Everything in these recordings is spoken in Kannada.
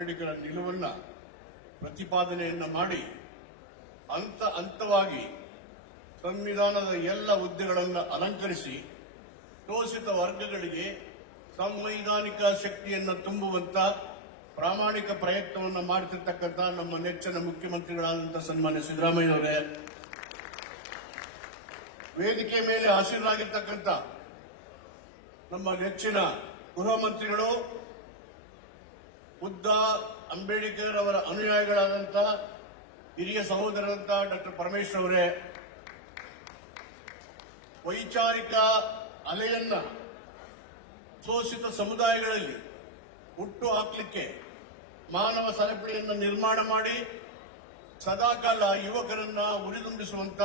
ನಾಗರಿಕರ ನಿಲುವನ್ನ ಪ್ರತಿಪಾದನೆಯನ್ನ ಮಾಡಿ ಹಂತ ಹಂತವಾಗಿ ಸಂವಿಧಾನದ ಎಲ್ಲ ಹುದ್ದೆಗಳನ್ನು ಅಲಂಕರಿಸಿ ಶೋಷಿತ ವರ್ಗಗಳಿಗೆ ಸಂವೈಧಾನಿಕ ಶಕ್ತಿಯನ್ನು ತುಂಬುವಂತ ಪ್ರಾಮಾಣಿಕ ಪ್ರಯತ್ನವನ್ನು ಮಾಡುತ್ತಿರ್ತಕ್ಕಂಥ ನಮ್ಮ ನೆಚ್ಚಿನ ಮುಖ್ಯಮಂತ್ರಿಗಳಾದಂಥ ಸನ್ಮಾನ್ಯ ಸಿದ್ದರಾಮಯ್ಯನವರೇ ವೇದಿಕೆ ಮೇಲೆ ಹಸಿರಾಗಿರ್ತಕ್ಕಂಥ ನಮ್ಮ ನೆಚ್ಚಿನ ಗೃಹ ಮಂತ್ರಿಗಳು ಬುದ್ಧ ಅಂಬೇಡ್ಕರ್ ಅವರ ಅನುಯಾಯಿಗಳಾದಂಥ ಹಿರಿಯ ಸಹೋದರರಂತ ಡಾಕ್ಟರ್ ಪರಮೇಶ್ವರ್ ಅವರೇ, ವೈಚಾರಿಕ ಅಲೆಯನ್ನ ಶೋಷಿತ ಸಮುದಾಯಗಳಲ್ಲಿ ಹುಟ್ಟು ಹಾಕಲಿಕ್ಕೆ ಮಾನವ ಸರಪಳಿಯನ್ನು ನಿರ್ಮಾಣ ಮಾಡಿ ಸದಾಕಾಲ ಯುವಕರನ್ನ ಉರಿದುಂಬಿಸುವಂತ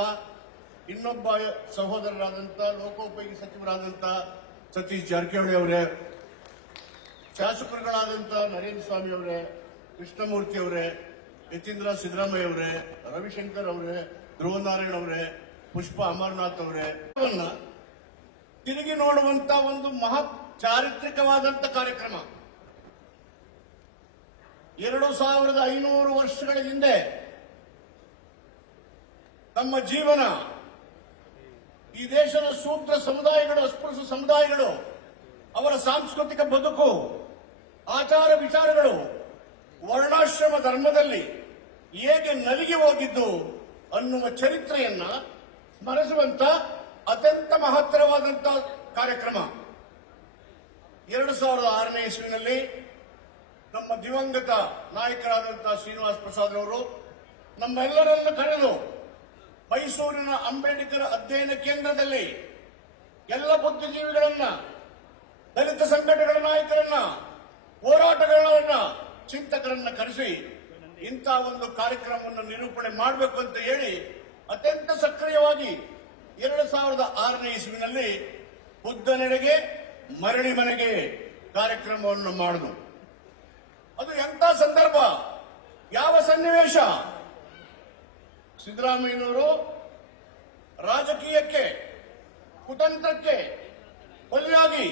ಇನ್ನೊಬ್ಬ ಸಹೋದರರಾದಂಥ ಲೋಕೋಪಯೋಗಿ ಸಚಿವರಾದಂಥ ಸತೀಶ್ ಜಾರಕಿಹೊಳಿ ಅವರೇ ಶಾಸಕರುಗಳಾದಂಥ ನರೇಂದ್ರ ಸ್ವಾಮಿ ಅವರೇ, ಕೃಷ್ಣಮೂರ್ತಿ ಅವರೇ, ಯತೀಂದ್ರ ಸಿದ್ದರಾಮಯ್ಯ ಅವರೇ, ರವಿಶಂಕರ್ ಅವರೇ, ಧ್ರುವನಾರಾಯಣ ಅವರೇ, ಪುಷ್ಪ ಅಮರನಾಥ್ ಅವರೇ ತಿರುಗಿ ನೋಡುವಂತ ಒಂದು ಮಹತ್ ಚಾರಿತ್ರಿಕವಾದಂತ ಕಾರ್ಯಕ್ರಮ. ಎರಡು ಸಾವಿರದ ಐನೂರು ವರ್ಷಗಳ ಹಿಂದೆ ನಮ್ಮ ಜೀವನ ಈ ದೇಶದ ಸೂತ್ರ ಸಮುದಾಯಗಳು, ಅಸ್ಪೃಶ್ಯ ಸಮುದಾಯಗಳು ಅವರ ಸಾಂಸ್ಕೃತಿಕ ಬದುಕು ಆಚಾರ ವಿಚಾರಗಳು ವರ್ಣಾಶ್ರಮ ಧರ್ಮದಲ್ಲಿ ಹೇಗೆ ನಲಿಗೆ ಹೋಗಿದ್ದು ಅನ್ನುವ ಚರಿತ್ರೆಯನ್ನ ಸ್ಮರಿಸುವಂತ ಅತ್ಯಂತ ಮಹತ್ತರವಾದಂತ ಕಾರ್ಯಕ್ರಮ. ಎರಡು ಸಾವಿರದ ಆರನೇ ಇಸ್ವಿನಲ್ಲಿ ನಮ್ಮ ದಿವಂಗತ ನಾಯಕರಾದಂತಹ ಶ್ರೀನಿವಾಸ್ ಪ್ರಸಾದ್ ಅವರು ನಮ್ಮೆಲ್ಲರನ್ನು ಕರೆದು ಮೈಸೂರಿನ ಅಂಬೇಡ್ಕರ್ ಅಧ್ಯಯನ ಕೇಂದ್ರದಲ್ಲಿ ಎಲ್ಲ ಬುದ್ಧಿಜೀವಿಗಳನ್ನ ದಲಿತ ಸಂಘಟನೆಗಳ ನಾಯಕರನ್ನ ಹೋರಾಟಗಾರರನ್ನ ಚಿಂತಕರನ್ನ ಕರೆಸಿ ಇಂಥ ಒಂದು ಕಾರ್ಯಕ್ರಮವನ್ನು ನಿರೂಪಣೆ ಮಾಡಬೇಕು ಅಂತ ಹೇಳಿ ಅತ್ಯಂತ ಸಕ್ರಿಯವಾಗಿ ಎರಡು ಸಾವಿರದ ಆರನೇ ಇಸ್ವಿನಲ್ಲಿ ಬುದ್ಧನೆಡೆಗೆ, ಮರಳಿ ಮನೆಗೆ ಕಾರ್ಯಕ್ರಮವನ್ನು ಮಾಡಿದ್ರು ಅದು ಎಂಥ ಸಂದರ್ಭ? ಯಾವ ಸನ್ನಿವೇಶ? ಸಿದ್ದರಾಮಯ್ಯನವರು ರಾಜಕೀಯಕ್ಕೆ, ಕುತಂತ್ರಕ್ಕೆ ಬಲಿಯಾಗಿ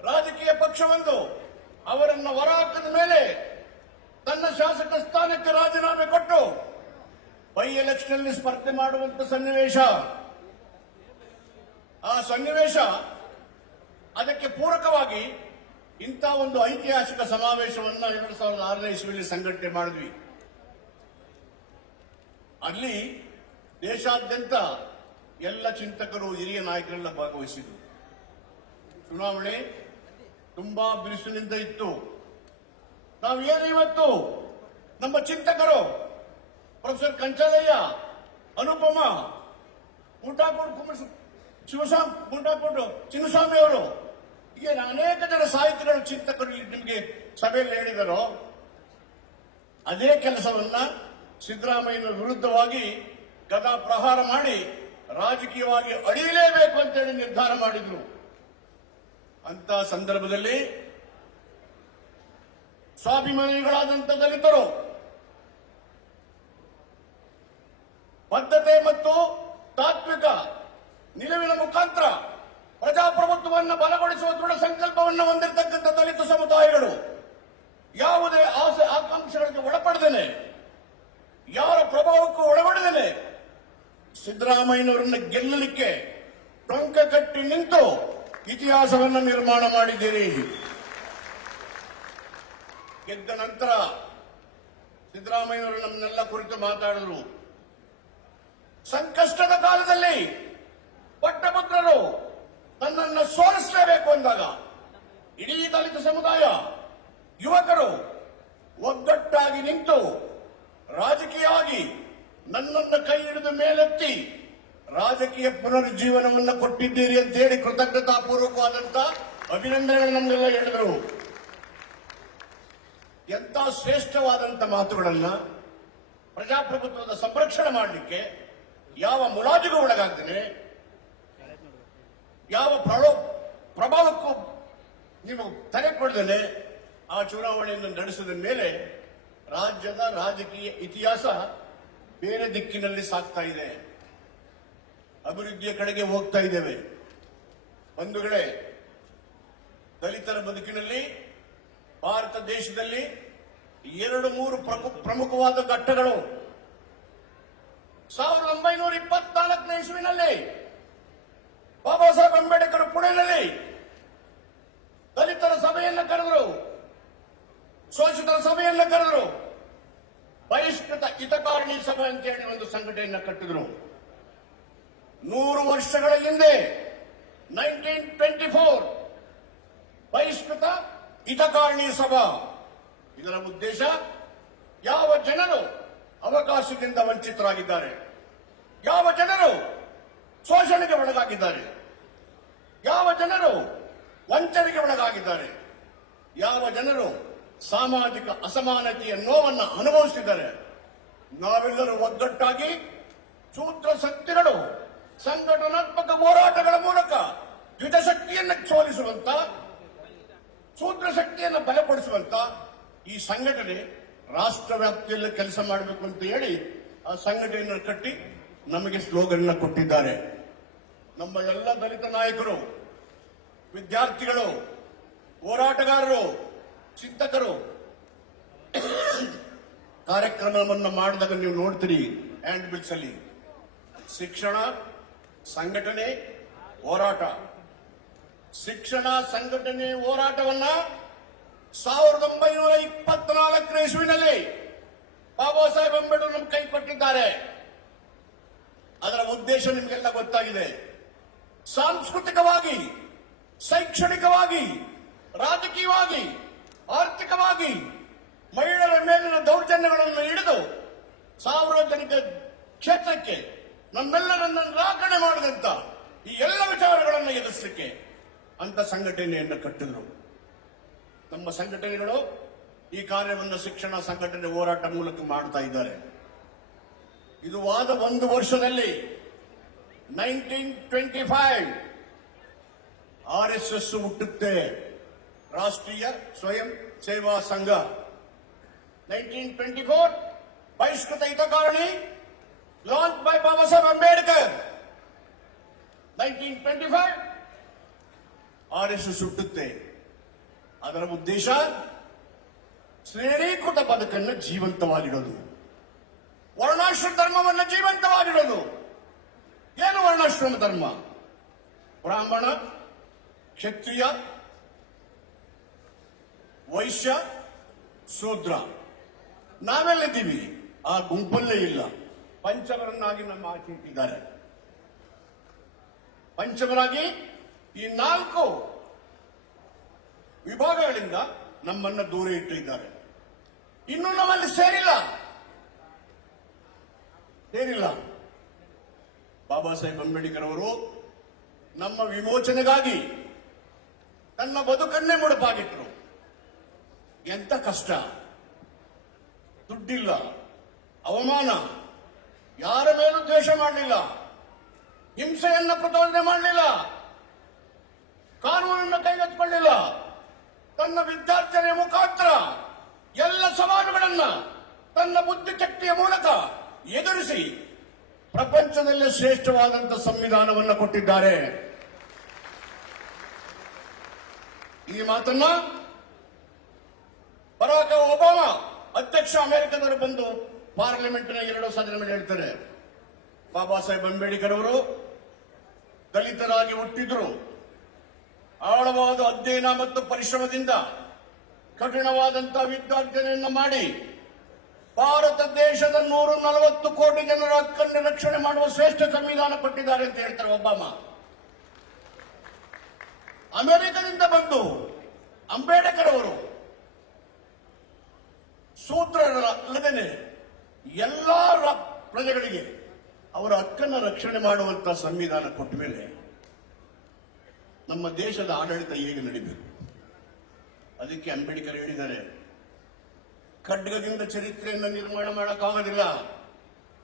ರಾಜಕೀಯ ಪಕ್ಷವೊಂದು ಅವರನ್ನ ಹೊರಹಾಕಿದ ಮೇಲೆ ತನ್ನ ಶಾಸಕ ಸ್ಥಾನಕ್ಕೆ ರಾಜೀನಾಮೆ ಕೊಟ್ಟು ಬೈ ಎಲೆಕ್ಷನ್ ಸ್ಪರ್ಧೆ ಮಾಡುವಂತ ಸನ್ನಿವೇಶ. ಆ ಸನ್ನಿವೇಶ ಅದಕ್ಕೆ ಪೂರಕವಾಗಿ ಇಂಥ ಒಂದು ಐತಿಹಾಸಿಕ ಸಮಾವೇಶವನ್ನು ಎರಡು ಸಾವಿರದ ಆರನೇ ಇಸ್ವಿಯಲ್ಲಿ ಸಂಘಟನೆ ಮಾಡಿದ್ವಿ. ಅಲ್ಲಿ ದೇಶಾದ್ಯಂತ ಎಲ್ಲ ಚಿಂತಕರು, ಹಿರಿಯ ನಾಯಕರೆಲ್ಲ ಭಾಗವಹಿಸಿದ್ರು. ಚುನಾವಣೆ ತುಂಬಾ ಬಿರುಸಿನಿಂದ ಇತ್ತು. ನಾವು ಏನು ಇವತ್ತು? ನಮ್ಮ ಚಿಂತಕರು, ಪ್ರೊಫೆಸರ್ ಕಂಚಾಲಯ್ಯ ಅನುಪಮ ಕುಮಾರ ಶಿವಸ್ವಾಮಿ ಗುಂಟಾಕೋಡು ಚಿನ್ನಸ್ವಾಮಿ ಅವರು. ಹೀಗೆ ಅನೇಕ ಜನ ಸಾಹಿತಿಗಳು ಚಿಂತಕರು ನಿಮಗೆ ಸಭೆಯಲ್ಲಿ ಹೇಳಿದರು. ಅದೇ ಕೆಲಸವನ್ನ ಸಿದ್ದರಾಮಯ್ಯನ ವಿರುದ್ಧವಾಗಿ ಗದಾ ಪ್ರಹಾರ ಮಾಡಿ ರಾಜಕೀಯವಾಗಿ ಅಡಿಯಲೇಬೇಕು ಅಂತೇಳಿ ನಿರ್ಧಾರ ಮಾಡಿದ್ರು. ಅಂತ ಸಂದರ್ಭದಲ್ಲಿ ಸ್ವಾಭಿಮಾನಿಗಳಾದಂಥ ದಲಿತರು ಬದ್ಧತೆ ಮತ್ತು ತಾತ್ವಿಕ ನಿಲುವಿನ ಮುಖಾಂತರ ಪ್ರಜಾಪ್ರಭುತ್ವವನ್ನು ಬಲಗೊಳಿಸುವ ದೃಢ ಸಂಕಲ್ಪವನ್ನು ಹೊಂದಿರತಕ್ಕಂಥ ದಲಿತ ಸಮುದಾಯಗಳು ಯಾವುದೇ ಆಸೆ ಆಕಾಂಕ್ಷೆಗಳಿಗೆ ಒಳಪಡದೇನೆ, ಯಾರ ಪ್ರಭಾವಕ್ಕೂ ಒಳಪಡದೇನೆ, ಸಿದ್ದರಾಮಯ್ಯನವರನ್ನು ಗೆಲ್ಲಲಿಕ್ಕೆ ಟೊಂಕ ಕಟ್ಟಿ ನಿಂತು ಇತಿಹಾಸವನ್ನು ನಿರ್ಮಾಣ ಮಾಡಿದ್ದೀರಿ. ಗೆದ್ದ ನಂತರ ಸಿದ್ದರಾಮಯ್ಯವರು ನಮ್ಮನ್ನೆಲ್ಲ ಕುರಿತು ಮಾತಾಡಿದ್ರು. ಸಂಕಷ್ಟದ ಕಾಲದಲ್ಲಿ ಪಟ್ಟಭದ್ರರು ನನ್ನನ್ನು ಸೋಲಿಸಲೇಬೇಕು ಅಂದಾಗ ಇಡೀ ದಲಿತ ಸಮುದಾಯ, ಯುವಕರು ಒಗ್ಗಟ್ಟಾಗಿ ನಿಂತು ರಾಜಕೀಯವಾಗಿ ನನ್ನನ್ನು ಕೈ ಹಿಡಿದು ಮೇಲೆತ್ತಿ ರಾಜಕೀಯ ಪುನರುಜ್ಜೀವನವನ್ನು ಕೊಟ್ಟಿದ್ದೀರಿ ಅಂತ ಹೇಳಿ ಕೃತಜ್ಞತಾಪೂರ್ವಕವಾದಂತ ಅಭಿನಂದನೆಗಳು ನಮಗೆಲ್ಲ ಹೇಳಿದರು. ಎಂತ ಶ್ರೇಷ್ಠವಾದಂತ ಮಾತುಗಳನ್ನ ಪ್ರಜಾಪ್ರಭುತ್ವದ ಸಂರಕ್ಷಣೆ ಮಾಡಲಿಕ್ಕೆ ಯಾವ ಮುಲಾಜಿಗೂ ಒಳಗಾಗ್ತದೆ ಯಾವ ಪ್ರಭಾವಕ್ಕೂ ನೀವು ತಲೆ ಕೊಡದಲೆ ಆ ಚುನಾವಣೆಯನ್ನು ನಡೆಸಿದ ಮೇಲೆ ರಾಜ್ಯದ ರಾಜಕೀಯ ಇತಿಹಾಸ ಬೇರೆ ದಿಕ್ಕಿನಲ್ಲಿ ಸಾಗ್ತಾ ಇದೆ. ಅಭಿವೃದ್ಧಿಯ ಕಡೆಗೆ ಹೋಗ್ತಾ ಇದ್ದೇವೆ. ಬಂಧುಗಳೇ, ದಲಿತರ ಬದುಕಿನಲ್ಲಿ, ಭಾರತ ದೇಶದಲ್ಲಿ ಎರಡು ಮೂರು ಪ್ರಮು- ಪ್ರಮುಖವಾದ ಘಟ್ಟಗಳು ಸಾವಿರದ ಒಂಬೈನೂರ ಇಪ್ಪತ್ನಾಲ್ಕನೇ ಇಸುವಿನಲ್ಲಿ ಬಾಬಾ ಸಾಹೇಬ್ ಅಂಬೇಡ್ಕರ್ ಪುಣೆಯಲ್ಲಿ ದಲಿತರ ಸಭೆಯನ್ನು ಕರೆದರು ಶೋಷಿತರ ಸಭೆಯನ್ನು ಕರೆದರು, ಬಹಿಷ್ಕೃತ ಹಿತಕಾರಣಿ ಸಭೆ ಅಂತ ಹೇಳಿ ಒಂದು ಸಂಘಟನೆಯನ್ನು ಕಟ್ಟಿದ್ರು. ನೂರು ವರ್ಷಗಳ ಹಿಂದೆ nineteen twenty four Bahishkrit Hitakarini Sabha. ಇದರ ಉದ್ದೇಶ ಯಾವ ಜನರು ಅವಕಾಶದಿಂದ ವಂಚಿತರಾಗಿದ್ದಾರೆ? ಯಾವ ಜನರು ಶೋಷಣೆಗೆ ಒಳಗಾಗಿದ್ದಾರೆ? ಯಾವ ಜನರು ವಂಚನೆಗೆ ಒಳಗಾಗಿದ್ದಾರೆ? ಯಾವ ಜನರು ಸಾಮಾಜಿಕ ಅಸಮಾನತೆಯ ನೋವನ್ನು ಅನುಭವಿಸಿದ್ದಾರೆ? ನಾವೆಲ್ಲರೂ ಒಗ್ಗಟ್ಟಾಗಿ ಸೂತ್ರ ಶಕ್ತಿಗಳು ಸಂಘಟನಾತ್ಮಕ ಹೋರಾಟಗಳ ಮೂಲಕ ದ್ವಿಜಶಕ್ತಿಯನ್ನು ಸೋಲಿಸುವಂತ ಸೂತ್ರ ಶಕ್ತಿಯನ್ನು ಬಲಪಡಿಸುವಂತ ಈ ಸಂಘಟನೆ ರಾಷ್ಟ್ರ ವ್ಯಾಪ್ತಿಯಲ್ಲಿ ಕೆಲಸ ಮಾಡಬೇಕು ಅಂತ ಹೇಳಿ ಆ ಸಂಘಟನೆಯನ್ನು ಕಟ್ಟಿ ನಮಗೆ ಸ್ಲೋಗನ್ ಕೊಟ್ಟಿದ್ದಾರೆ. ನಮ್ಮ ಎಲ್ಲ ದಲಿತ ನಾಯಕರು, ವಿದ್ಯಾರ್ಥಿಗಳು, ಹೋರಾಟಗಾರರು, ಚಿಂತಕರು, ಕಾರ್ಯಕ್ರಮವನ್ನು ಮಾಡಿದಾಗ ನೀವು ನೋಡ್ತೀರಿ ಹ್ಯಾಂಡ್ ಬಿಲ್ಸ್ ಅಲ್ಲಿ. ಶಿಕ್ಷಣ ಸಂಘಟನೆ ಹೋರಾಟ. ಶಿಕ್ಷಣ ಸಂಘಟನೆ ಹೋರಾಟವನ್ನ ಸಾವಿರದ ಒಂಬೈನೂರ ಇಪ್ಪತ್ನಾಲ್ಕರ ಇಸುವಿನಲ್ಲಿ ಬಾಬಾ ಸಾಹೇಬ್ ಅಂಬೇಡ್ಕರ್ ನಮ್ಗೆ ಕೈ ಕೊಟ್ಟಿದ್ದಾರೆ. ಅದರ ಉದ್ದೇಶ ನಿಮಗೆಲ್ಲ ಗೊತ್ತಾಗಿದೆ. ಸಾಂಸ್ಕೃತಿಕವಾಗಿ, ಶೈಕ್ಷಣಿಕವಾಗಿ, ರಾಜಕೀಯವಾಗಿ, ಆರ್ಥಿಕವಾಗಿ ಮಹಿಳೆಯರ ಮೇಲಿನ ದೌರ್ಜನ್ಯಗಳನ್ನು ಹಿಡಿದು ಸಾರ್ವಜನಿಕ ಕ್ಷೇತ್ರಕ್ಕೆ ನಮ್ಮೆಲ್ಲರನ್ನ ರಾಕಣೆ ಮಾಡಿದಂತ ಈ ಎಲ್ಲ ವಿಚಾರಗಳನ್ನು ಎದುರಿಸಲಿಕ್ಕೆ ಅಂತ ಸಂಘಟನೆಯನ್ನು ಕಟ್ಟಿದ್ರು. ನಮ್ಮ ಸಂಘಟನೆಗಳು ಈ ಕಾರ್ಯವನ್ನು ಶಿಕ್ಷಣ ಸಂಘಟನೆ ಹೋರಾಟ ಮೂಲಕ ಮಾಡ್ತಾ ಇದ್ದಾರೆ. ಇದು ವಾದ ಒಂದು ವರ್ಷದಲ್ಲಿ nineteen twenty five R S S ಹುಟ್ಟುತ್ತೆ Rashtriya Swayam Seva Sangh. Nineteen twenty four Bahishkrit Hitakarini launch by Baba Sahib Ambedkar nineteen twenty five R S S ಹುಟ್ಟುತ್ತೆ ಅದರ ಉದ್ದೇಶ ಶ್ರೇಣೀಕೃತ ಬದುಕನ್ನು ಜೀವಂತವಾಗಿಡೋದು. ವರ್ಣಾಶ್ರಮ ಧರ್ಮವನ್ನು ಜೀವಂತವಾಗಿಡೋದು. ಏನು ವರ್ಣಾಶ್ರಮ ಧರ್ಮ? ಬ್ರಾಹ್ಮಣ, ಕ್ಷತ್ರಿಯ, ವೈಶ್ಯ, ಶೂದ್ರ. ನಾವೆಲ್ಲಿದ್ದೀವಿ? ಆ ಗುಂಪಲ್ಲೇ ಇಲ್ಲ. ಪಂಚಮರನ್ನಾಗಿ ನಮ್ಮ ಆಚೆ ಇಟ್ಟಿದ್ದಾರೆ. ಪಂಚಮರಾಗಿ ಈ ನಾಲ್ಕು ವಿಭಾಗಗಳಿಂದ ನಮ್ಮನ್ನ ದೂರ ಇಟ್ಟಿದ್ದಾರೆ. ಇನ್ನು ನಮ್ಮಲ್ಲಿ ಸೇರಿಲ್ಲ. ಸೇರಿಲ್ಲ. ಬಾಬಾ ಸಾಹೇಬ್ ಅಂಬೇಡ್ಕರ್ ಅವರು ನಮ್ಮ ವಿಮೋಚನೆಗಾಗಿ ತನ್ನ ಬದುಕನ್ನೇ ಮುಡುಪಾಗಿಟ್ರು. ಎಂತ ಕಷ್ಟ. ದುಡ್ಡಿಲ್ಲ. ಅವಮಾನ. ಯಾರ ಮೇಲೂ ದ್ವೇಷ ಮಾಡಲಿಲ್ಲ. ಹಿಂಸೆಯನ್ನು ಪ್ರಚೋದನೆ ಮಾಡಲಿಲ್ಲ. ಕಾನೂನನ್ನು ಕೈಗೆತ್ತಿಕೊಳ್ಳಿಲ್ಲ ತನ್ನ ವಿದ್ಯಾರ್ಥಿಯ ಮುಖಾಂತರ ಎಲ್ಲ ಸವಾಲುಗಳನ್ನು ತನ್ನ ಬುದ್ಧಿಶಕ್ತಿಯ ಮೂಲಕ ಎದುರಿಸಿ ಪ್ರಪಂಚದಲ್ಲಿ ಶ್ರೇಷ್ಠವಾದಂತಹ ಸಂವಿಧಾನವನ್ನು ಕೊಟ್ಟಿದ್ದಾರೆ. ಈ ಮಾತನ್ನ ಬರಾಕ್ ಒಬಾಮ ಅಧ್ಯಕ್ಷ ಅಮೆರಿಕದವರು ಬಂದು ಪಾರ್ಲಿಮೆಂಟ್ನ ಎರಡು ಸದನ ಮೇಲೆ ಹೇಳ್ತಾರೆ ಬಾಬಾ ಸಾಹೇಬ್ ಅಂಬೇಡ್ಕರ್ ಅವರು ದಲಿತರಾಗಿ ಹುಟ್ಟಿದ್ರು. ಆಳವಾದ ಅಧ್ಯಯನ ಮತ್ತು ಪರಿಶ್ರಮದಿಂದ ಕಠಿಣವಾದಂತಹ ವಿದ್ಯಾರ್ಥನೆಯನ್ನು ಮಾಡಿ ಭಾರತ ದೇಶದ ನೂರ ನಲವತ್ತು ಕೋಟಿ ಜನರ ಹಕ್ಕನ್ನು ರಕ್ಷಣೆ ಮಾಡುವ ಶ್ರೇಷ್ಠ ಸಂವಿಧಾನ ಕೊಟ್ಟಿದ್ದಾರೆ ಅಂತ ಹೇಳ್ತಾರೆ ಒಬ್ಬಾಮ ಅಮೆರಿಕದಿಂದ ಬಂದು ಅಂಬೇಡ್ಕರ್ ಅವರು ಸೂತ್ರರ ಅಲ್ಲದೇನೆ ಎಲ್ಲಾ ಪ್ರಜೆಗಳಿಗೆ ಅವರ ಹಕ್ಕನ್ನು ರಕ್ಷಣೆ ಮಾಡುವಂತ ಸಂವಿಧಾನ ಕೊಟ್ಟ ಮೇಲೆ ನಮ್ಮ ದೇಶದ ಆಡಳಿತ ಹೇಗೆ ನಡಿಬೇಕು? ಅದಕ್ಕೆ ಅಂಬೇಡ್ಕರ್ ಹೇಳಿದ್ದಾರೆ, ಖಡ್ಗದಿಂದ ಚರಿತ್ರೆಯನ್ನು ನಿರ್ಮಾಣ ಮಾಡೋಕ್ಕಾಗೋದಿಲ್ಲ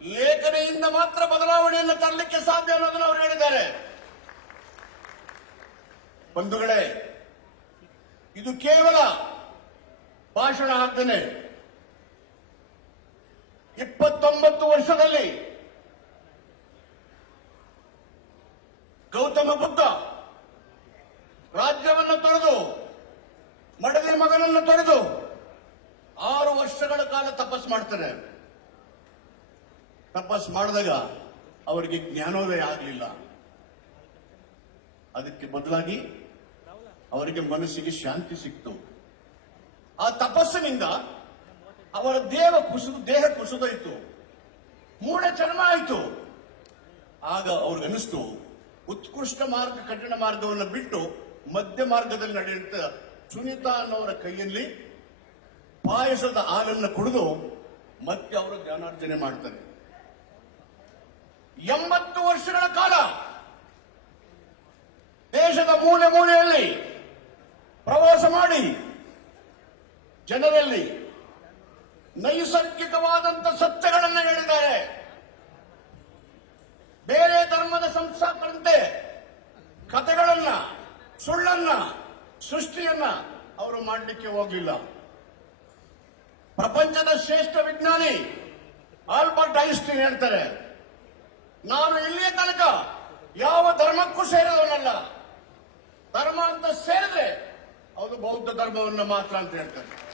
ಲೇಖನೆಯಿಂದ ಮಾತ್ರ ಬದಲಾವಣೆಯನ್ನು ತರಲಿಕ್ಕೆ ಸಾಧ್ಯ ಅನ್ನೋದನ್ನು ಅವರು ಹೇಳಿದ್ದಾರೆ. ಬಂಧುಗಳೇ, ಇದು ಕೇವಲ ಭಾಷಣ ಆಗ್ತಾನೆ ಇಪ್ಪತ್ತೊಂಬತ್ತು ವರ್ಷದಲ್ಲಿ ಗೌತಮ ಬುದ್ಧ ರಾಜ್ಯವನ್ನು ತೊರೆದು, ಮಡದಿ ಮಗನನ್ನು ತೊರೆದು ಆರು ವರ್ಷಗಳ ಕಾಲ ತಪಸ್ ಮಾಡ್ತಾರೆ. ತಪಸ್ ಮಾಡಿದಾಗ ಅವರಿಗೆ ಜ್ಞಾನೋದಯ ಆಗಲಿಲ್ಲ. ಅದಕ್ಕೆ ಬದಲಾಗಿ ಅವರಿಗೆ ಮನಸ್ಸಿಗೆ ಶಾಂತಿ ಸಿಕ್ತು. ಆ ತಪಸ್ಸಿನಿಂದ ಅವರ ದೇಹ ಕುಸಿದು, ದೇಹ ಕುಸಿದೋಯ್ತು. ಮೂಳೆ ಚರ್ಮ ಆಯಿತು. ಆಗ ಅವ್ರಿಗೆ ಅನಿಸ್ತು ಉತ್ಕೃಷ್ಟ ಮಾರ್ಗ, ಕಠಿಣ ಮಾರ್ಗವನ್ನು ಬಿಟ್ಟು ಮಧ್ಯ ಮಾರ್ಗದಲ್ಲಿ ನಡೆಯುತ್ತ ಸುನೀತಾ ಅನ್ನೋರ ಕೈಯಲ್ಲಿ ಪಾಯಸದ ಹಾಲನ್ನು ಕುಡಿದು ಮತ್ತೆ ಅವರು ಜ್ಞಾನಾರ್ಜನೆ ಮಾಡ್ತಾರೆ. ಎಂಬತ್ತು ವರ್ಷಗಳ ಕಾಲ ದೇಶದ ಮೂಲೆ ಮೂಲೆಯಲ್ಲಿ ಪ್ರವಾಸ ಮಾಡಿ ಜನರಲ್ಲಿ ನೈಸರ್ಗಿಕವಾದಂತ ಸತ್ಯಗಳನ್ನು ಹೇಳಿದ್ದಾರೆ. ಬೇರೆ ಧರ್ಮದ ಸಂಸ್ಥಾಪರಂತೆ ಕಥೆಗಳನ್ನ, ಸುಳ್ಳನ್ನ, ಸೃಷ್ಟಿಯನ್ನ ಅವರು ಮಾಡಲಿಕ್ಕೆ ಹೋಗಲಿಲ್ಲ. ಪ್ರಪಂಚದ ಶ್ರೇಷ್ಠ ವಿಜ್ಞಾನಿ ಆಲ್ಬರ್ಟ್ ಐನ್ಸ್ಟೀನ್ ಹೇಳ್ತಾರೆ, ನಾನು ಇಲ್ಲಿಯ ತನಕ ಯಾವ ಧರ್ಮಕ್ಕೂ ಸೇರಿದವನಲ್ಲ. ಧರ್ಮ ಅಂತ ಸೇರಿದ್ರೆ ಅದು ಬೌದ್ಧ ಧರ್ಮವನ್ನ ಮಾತ್ರ ಅಂತ ಹೇಳ್ತಾರೆ.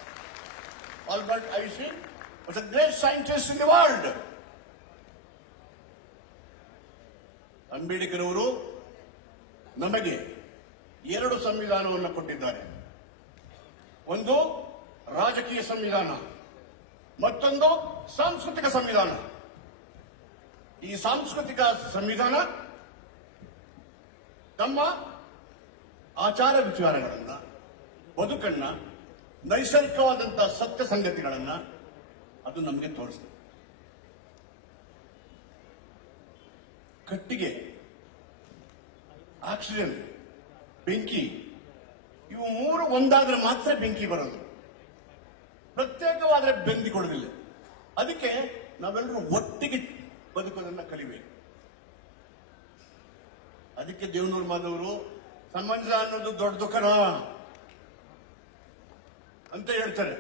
Albert Einstein was a great scientist in the world. Ambedkar ಅವರು ನಮಗೆ ಎರಡು ಸಂವಿಧಾನವನ್ನು ಕೊಟ್ಟಿದ್ದಾರೆ ಒಂದು ರಾಜಕೀಯ ಸಂವಿಧಾನ, ಮತ್ತೊಂದು ಸಾಂಸ್ಕೃತಿಕ ಸಂವಿಧಾನ ಈ ಸಾಂಸ್ಕೃತಿಕ ಸಂವಿಧಾನ ತಮ್ಮ ಆಚಾರ ವಿಚಾರಗಳನ್ನ, ಬದುಕನ್ನ ನೈಸರ್ಗಿಕವಾದಂತಹ ಸತ್ಯ ಸಂಗತಿಗಳನ್ನ ಅದು ನಮಗೆ ತೋರಿಸ್ತದೆ. ಕಟ್ಟಿಗೆ, ಆಕ್ಸಿಜನ್, ಬೆಂಕಿ, ಇವು ಮೂರು ಒಂದಾದ್ರೆ ಮಾತ್ರ ಬೆಂಕಿ ಬರೋದು. ಪ್ರತ್ಯೇಕವಾದ್ರೆ ಬೆಂದಿಕೊಳ್ಳೋದಿಲ್ಲ ಅದಕ್ಕೆ ನಾವೆಲ್ಲರೂ ಒಟ್ಟಿಗೆ ಬದುಕೋದನ್ನ ಕಲಿಬೇಕು. ಅದಕ್ಕೆ ದೇವನೂರು ಸಮಾಜ ಅನ್ನೋದು ದೊಡ್ಡ ದುಃಖನ? ಅಂತ ಹೇಳ್ತಾರೆ.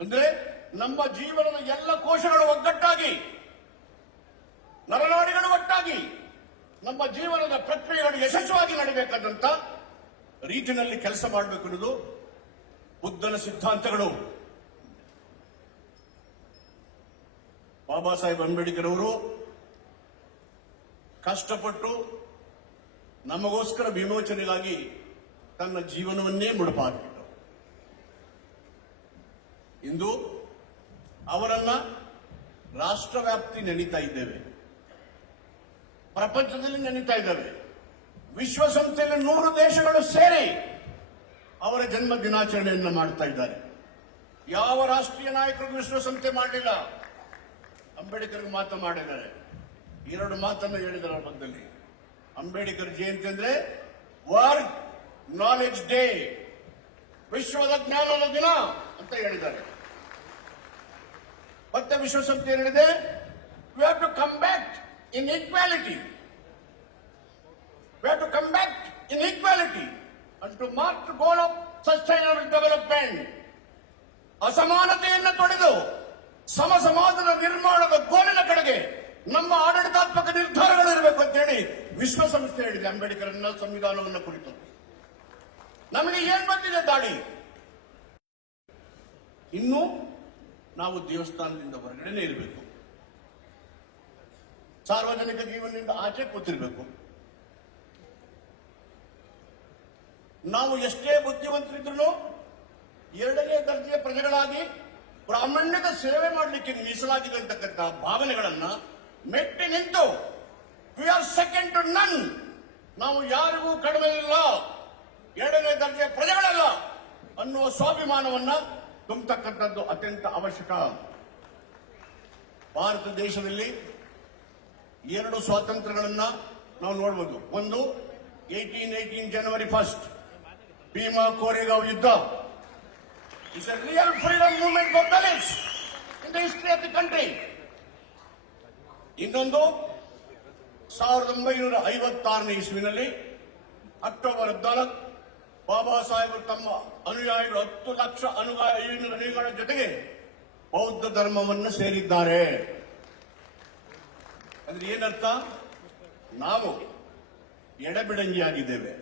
ಅಂದ್ರೆ ನಮ್ಮ ಜೀವನದ ಎಲ್ಲ ಕೋಶಗಳು ಒಗ್ಗಟ್ಟಾಗಿ, ನರನಾಡಿಗಳು ಒಟ್ಟಾಗಿ, ನಮ್ಮ ಜೀವನದ ಪ್ರಕ್ರಿಯೆಗಳು ಯಶಸ್ವಿಯಾಗಿ ನಡೀಬೇಕಾದಂತ ರೀತಿಯಲ್ಲಿ ಕೆಲಸ ಮಾಡಬೇಕು ಅನ್ನೋದು ಬುದ್ಧನ ಸಿದ್ಧಾಂತಗಳು. ಬಾಬಾ ಸಾಹೇಬ್ ಅಂಬೇಡ್ಕರ್ ಅವರು ಕಷ್ಟಪಟ್ಟು ನಮಗೋಸ್ಕರ ವಿಮೋಚನೆಗಾಗಿ ತನ್ನ ಜೀವನವನ್ನೇ ಮುಡುಪಾಕಿಟ್ಟು ಇಂದು ಅವರನ್ನ ರಾಷ್ಟ್ರವ್ಯಾಪ್ತಿ ನೆನೀತಾ ಇದ್ದೇವೆ. ಪ್ರಪಂಚದಲ್ಲಿ ನೆನೀತಾ ಇದ್ದಾವೆ. ವಿಶ್ವಸಂಸ್ಥೆಯಲ್ಲಿ ನೂರು ದೇಶಗಳು ಸೇರಿ ಅವರ ಜನ್ಮ ದಿನಾಚರಣೆಯನ್ನು ಮಾಡ್ತಾ ಇದ್ದಾರೆ. ಯಾವ ರಾಷ್ಟ್ರೀಯ ನಾಯಕರು ವಿಶ್ವಸಂಸ್ಥೆ ಮಾಡಲಿಲ್ಲ. ಅಂಬೇಡ್ಕರ್ ಮಾತು ಮಾಡಿದ್ದಾರೆ. ಎರಡು ಮಾತನ್ನು ಹೇಳಿದ್ದಾರೆ ಮಧ್ಯದಲ್ಲಿ ಅಂಬೇಡ್ಕರ್ ಜಯಂತಿ ಅಂದ್ರೆ ವರ್ಲ್ಡ್ ನಾಲೆಡ್ಜ್ ಡೇ ವಿಶ್ವದ ಜ್ಞಾನದ ದಿನ ಅಂತ ಹೇಳಿದ್ದಾರೆ. ಮತ್ತೆ ವಿಶ್ವಸಂಸ್ಥೆ ಹೇಳಿದೆ we have to come back in equality we have to come back in equality and to mark goal of sustainable development ಅಸಮಾನತೆಯನ್ನು ತೊಡೆದು ಸಮ ನಿರ್ಮಾಣದ ಗೋಲಿನ ಕಡೆಗೆ ನಮ್ಮ ಆಡಳಿತಾತ್ಮಕ ನಿರ್ಧಾರಗಳಿರಬೇಕು ಅಂತೇಳಿ ವಿಶ್ವಸಂಸ್ಥೆ ಹೇಳಿದೆ ಅಂಬೇಡ್ಕರ್ ಸಂವಿಧಾನವನ್ನು ಕುರಿತು. ನಮಗೆ ಏನ್ ಬಂದಿದೆ ದಾಳಿ? ಇನ್ನು ನಾವು ದೇವಸ್ಥಾನದಿಂದ ಹೊರಗಡೆನೆ ಇರಬೇಕು ಸಾರ್ವಜನಿಕ ಜೀವನದಿಂದ ಆಚೆ ಕೂತಿರ್ಬೇಕು. ನಾವು ಎಷ್ಟೇ ಬುದ್ಧಿವಂತರಿದ್ರು ಎರಡನೇ ದರ್ಜೆಯ ಪ್ರಜೆಗಳಾಗಿ ಪ್ರಾಮಾಣ್ಯದ ಸೇವೆ ಮಾಡಲಿಕ್ಕೆ ಮೀಸಲಾಗಿದೆ ಅಂತಕ್ಕಂತಹ ಭಾವನೆಗಳನ್ನ ಮೆಟ್ಟಿ ನಿಂತು ವಿ ಆರ್ ಸೆಕೆಂಡ್ ಟು ನನ್ ನಾವು ಯಾರಿಗೂ ಕಡಿಮೆ ಇಲ್ಲ. ಎರಡನೇ ದರ್ಜೆಯ ಪ್ರಜೆಗಳಲ್ಲ ಅನ್ನುವ ಸ್ವಾಭಿಮಾನವನ್ನ ತುಂಬತಕ್ಕಂಥದ್ದು ಅತ್ಯಂತ ಅವಶ್ಯಕ. ಭಾರತ ದೇಶದಲ್ಲಿ ಎರಡು ಸ್ವಾತಂತ್ರ್ಯಗಳನ್ನ ನಾವು ನೋಡ್ಬೋದು. ಒಂದು eighteen eighteen January first Bhima Koregaon ಯುದ್ಧ. Is a real freedom movement for Dalits in the history of the country ಇನ್ನೊಂದು, ಸಾವಿರದ ಒಂಬೈನೂರ ಐವತ್ತಾರನೇ ಇಸ್ವಿನಲ್ಲಿ ಅಕ್ಟೋಬರ್ ಹದಿನಾಲ್ಕು, ಬಾಬಾ ಸಾಹೇಬರು ತಮ್ಮ ಅನುಯಾಯಿಗಳು ಹತ್ತು ಲಕ್ಷ ಅನುಯಾಯಿ ಅನುಯಾಯಿಗಳ ಜೊತೆಗೆ ಬೌದ್ಧ ಧರ್ಮವನ್ನು ಸೇರಿದ್ದಾರೆ. ಅಂದ್ರೆ ಏನರ್ಥ? ನಾವು ಎಡಬಿಡಂಗಿಯಾಗಿದ್ದೇವೆ.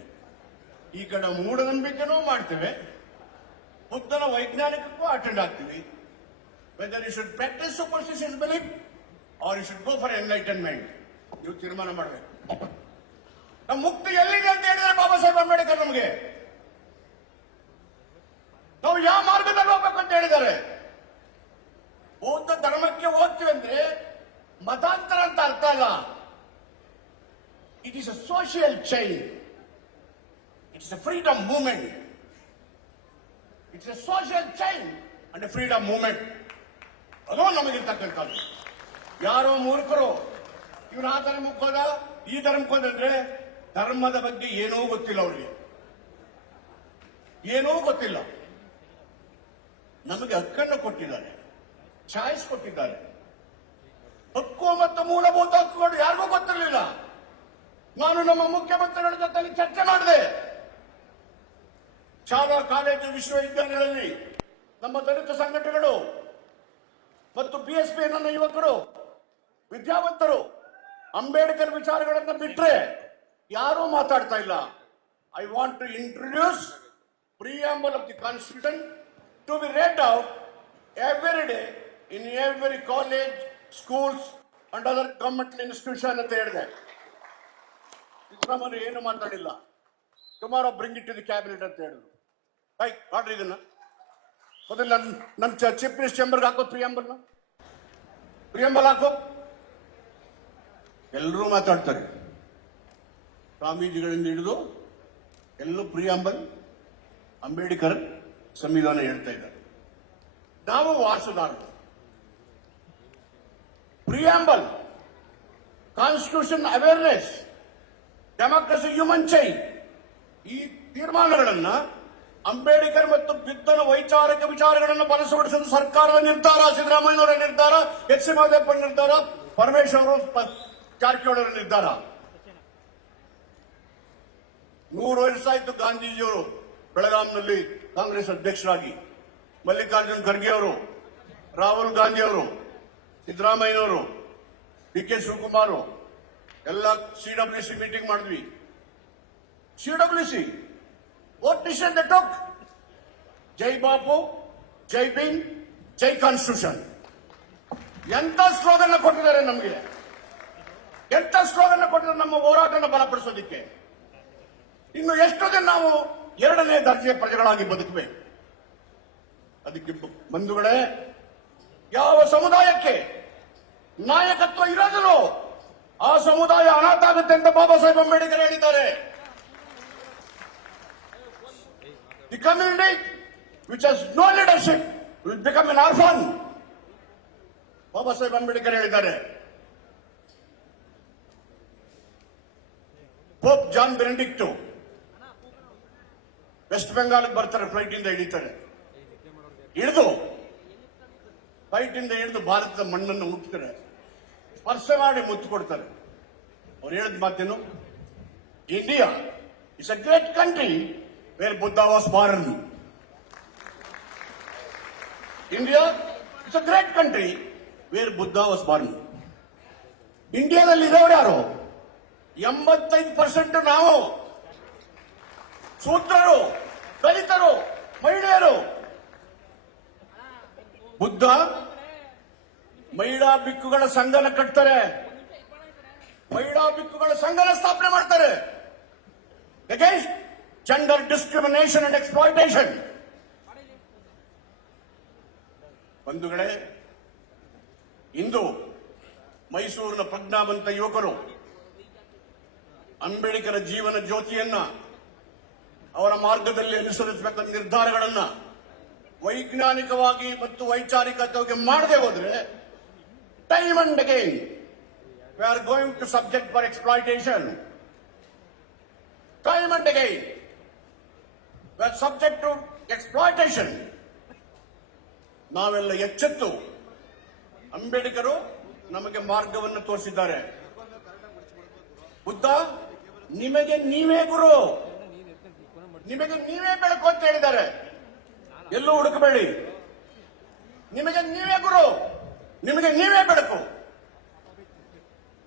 ಈ ಕಡೆ ಮೂಢನಂಬಿಕೆನೂ ಮಾಡ್ತೇವೆ. ಬುದ್ಧನ ವೈಜ್ಞಾನಿಕಕ್ಕೂ ಅಟೆಂಡ್ ಆಗ್ತೀವಿ. Whether you should practice superstition belief or you should go for enlightenment ನೀವು ತೀರ್ಮಾನ ಮಾಡಬೇಕು. ನಮ್ಮ ಮುಕ್ತಿ ಎಲ್ಲಿದೆ ಅಂತ ಹೇಳಿದ್ರೆ ಬಾಬಾ ಸಾಹೇಬ್ ಅಂಬೇಡ್ಕರ್ ನಮಗೆ. ನಾವು ಯಾವ ಮಾರ್ಗದಲ್ಲಿ ಹೋಗ್ಬೇಕು ಅಂತ ಹೇಳಿದ್ದಾರೆ? ಬೌದ್ಧ ಧರ್ಮಕ್ಕೆ ಹೋಗ್ತೀವಿ ಅಂದ್ರೆ ಮತಾಂತರ ಅಂತ ಅರ್ಥ ಅಲ್ಲ. It is a social chain it's a freedom movement it's a social chain and freedom movement ಅದು ನಮಗಿರ್ತಕ್ಕಂಥದ್ದು. ಯಾರೋ ಮೂರ್ಖರು, ಇವ್ರು ಆ ಧರ್ಮಕ್ಕೆ ಹೋದ, ಈ ಧರ್ಮಕ್ಕೆ ಹೋದಂದ್ರೆ ಧರ್ಮದ ಬಗ್ಗೆ ಏನೂ ಗೊತ್ತಿಲ್ಲ ಅವ್ರಿಗೆ. ಏನೂ ಗೊತ್ತಿಲ್ಲ. ನಮಗೆ ಹಕ್ಕನ್ನು ಕೊಟ್ಟಿದ್ದಾರೆ. ಚಾಯ್ಸ್ ಕೊಟ್ಟಿದ್ದಾರೆ. ಹಕ್ಕು ಮತ್ತು ಮೂಲಭೂತ ಹಕ್ಕುಗಳು ಯಾರಿಗೂ ಗೊತ್ತಿರಲಿಲ್ಲ. ನಾನು ನಮ್ಮ ಮುಖ್ಯಮಂತ್ರಿಗಳ ಜೊತೆ ಚರ್ಚೆ ಮಾಡಿದೆ. ಶಾಲಾ ಕಾಲೇಜು ವಿಶ್ವವಿದ್ಯಾಲಯಗಳಲ್ಲಿ ನಮ್ಮ ದಲಿತ ಸಂಘಟನೆಗಳು ಮತ್ತು ಬಿಎಸ್ಪಿ ನನ್ನ ಯುವಕರು, ವಿದ್ಯಾವಂತರು, ಅಂಬೇಡ್ಕರ್ ವಿಚಾರಗಳನ್ನು ಬಿಟ್ಟರೆ ಯಾರೂ ಮಾತಾಡ್ತಾ ಇಲ್ಲ. I want to introduce preamble of the constitution to be read out every day in every college schools and other government institution ಅಂತ ಹೇಳಿದೆ. ಸಿದ್ದರಾಮಯ್ಯ ಏನು ಮಾತಾಡಿಲ್ಲ. Tomorrow bring it to cabinet ಅಂತ ಹೇಳಿದ್ರು. ಹೈ ಮಾಡ್ರಿ ಇದನ್ನ. ಮೊದಲು ನನ್ನ ನನ್ನ ಚೀಫ್ ಮಿನಿಸ್ಟರ್ ಚೇಂಬರ್ಗೆ ಹಾಕೋ ಪ್ರಿಯಾಂಬಲ್ನ ಪ್ರಿಯಾಂಬಲ್ ಹಾಕೋ. ಎಲ್ಲರೂ ಮಾತಾಡ್ತಾರೆ. ಸ್ವಾಮೀಜಿಗಳಿಂದ ಹಿಡಿದು ಎಲ್ಲೂ ಪ್ರಿಯಾಂಬಲ್ ಅಂಬೇಡ್ಕರ್ ಸಂವಿಧಾನ ಹೇಳ್ತಾ ಇದ್ದಾರೆ. ನಾವು ವಾರಸುದಾರರು preamble constitution awareness democracy human chain ಈ ತೀರ್ಮಾನಗಳನ್ನ ಅಂಬೇಡ್ಕರ್ ಮತ್ತು ಬಿತ್ತನ ವೈಚಾರಿಕ ವಿಚಾರಗಳನ್ನು ಬಳಸಗೊಳಿಸಲು ಸರ್ಕಾರದ ನಿರ್ಧಾರ, ಸಿದ್ದರಾಮಯ್ಯನವರ ನಿರ್ಧಾರ, ಎಚ್ ಸಿ ಮಹದೇವಪ್ಪ ನಿರ್ಧಾರ, ಪರಮೇಶ್ವರ್ ಅವರು ಜಾರಕಿಹೊಳಿ ನಿರ್ಧಾರ. ನೂರು ವರ್ಷ ಆಯ್ತು ಗಾಂಧೀಜಿಯವರು ಬೆಳಗಾಂನಲ್ಲಿ ಕಾಂಗ್ರೆಸ್ ಅಧ್ಯಕ್ಷರಾಗಿ ಮಲ್ಲಿಕಾರ್ಜುನ್ ಖರ್ಗೆ ಅವರು, ರಾಹುಲ್ ಗಾಂಧಿ ಅವರು, ಸಿದ್ದರಾಮಯ್ಯನವರು ಡಿ ಕೆ ಶಿವಕುಮಾರ್ ಎಲ್ಲ ಸಿ ಡಬ್ಲ್ಯೂ ಸಿ ಮೀಟಿಂಗ್ ಮಾಡಿದ್ವಿ. C W C what decision the took ಜೈ ಬಾಪು, ಜೈ ಭೀಮ್, ಜೈ ಕಾನ್ಸ್ಟಿಟ್ಯೂಷನ್. ಎಂತ ಸ್ಲೋಗನ್ ಕೊಟ್ಟಿದ್ದಾರೆ ನಮಗೆ? ಎಂತ ಸ್ಲೋಗನ್ ಕೊಟ್ಟಿದ್ದಾರೆ ನಮ್ಮ ಹೋರಾಟನ ಬಲಪಡಿಸೋದಿಕ್ಕೆ? ಇನ್ನು ಎಷ್ಟು ದಿನ ನಾವು ಎರಡನೇ ದರ್ಜೆಯ ಪ್ರಜೆಗಳಾಗಿ ಬದುಕಬೇಕು. ಅದಕ್ಕೆ ಬಂಧುಗಳೇ, ಯಾವ ಸಮುದಾಯಕ್ಕೆ ನಾಯಕತ್ವ ಇರೋದಿಲ್ಲೋ ಆ ಸಮುದಾಯ ಅನಾಥ ಆಗುತ್ತೆ ಅಂತ ಬಾಬಾ ಸಾಹೇಬ್ ಅಂಬೇಡ್ಕರ್ ಹೇಳಿದ್ದಾರೆ. The community which has no leadership will become an orphan Baba Saheb Ambedkar ಹೇಳಿದ್ದಾರೆ. ಪೋಪ್ ಜಾನ್ ಬೆನೆಡಿಕ್ಟು ವೆಸ್ಟ್ ಬೆಂಗಾಲ್ಗೆ ಬರ್ತಾರೆ ಫ್ಲೈಟ್ ಇಂದ ಇಳಿತಾರೆ. ಇಳಿದು ಫ್ಲೈಟ್ ಇಂದ ಇಳಿದು ಭಾರತದ ಮಣ್ಣನ್ನು ಮುಟ್ತಾರೆ. ಸ್ಪರ್ಶ ಮಾಡಿ ಮುತ್ತು ಕೊಡ್ತಾರೆ. ಅವ್ರು ಹೇಳಿದ ಮಾತೇನು? India is a great country where Buddha was born India it's a great country where Buddha was born ಇಂಡಿಯಾದಲ್ಲಿ ಇರೋರು ಯಾರು? ಎಂಬತ್ತೈದು ಪರ್ಸೆಂಟ್ ನಾವು. ಸೂತ್ರರು. ದಲಿತರು, ಮಹಿಳೆಯರು. ಬುದ್ಧ, ಮಹಿಳಾ ಬಿಕ್ಕುಗಳ ಸಂಘನ ಕಟ್ತಾರೆ. ಮಹಿಳಾ ಬಿಕ್ಕುಗಳ ಸಂಘನ ಸ್ಥಾಪನೆ ಮಾಡ್ತಾರೆ. Against gender discrimination and exploitation ಬಂಧುಗಳೇ ಇಂದು ಮೈಸೂರಿನ ಪ್ರಜ್ಞಾವಂತ ಯುವಕರು ಅಂಬೇಡ್ಕರ ಜೀವನ ಜ್ಯೋತಿಯನ್ನ ಅವರ ಮಾರ್ಗದಲ್ಲಿ ಅನುಸರಿಸಬೇಕಂತ ನಿರ್ಧಾರಗಳನ್ನ. ವೈಜ್ಞಾನಿಕವಾಗಿ ಮತ್ತು ವೈಚಾರಿಕತೆಗೆ ಮಾಡದೆ ಹೋದ್ರೆ time and again we are going to subject for exploitation time and again we are subject to exploitation ನಾವೆಲ್ಲ ಎಚ್ಚೆತ್ತು. ಅಂಬೇಡ್ಕರು ನಮಗೆ ಮಾರ್ಗವನ್ನು ತೋರಿಸಿದ್ದಾರೆ. ಬುದ್ಧ, ನಿಮಗೆ ನೀವೇ ಗುರು. ನಿಮಗೆ ನೀವೇ ಬೆಳಕು ಅಂತ ಹೇಳಿದ್ದಾರೆ. ಎಲ್ಲೂ ಹುಡುಕಬೇಡಿ. ನಿಮಗೆ ನೀವೇ ಗುರು. ನಿಮಗೆ ನೀವೇ ಬೆಳಕು.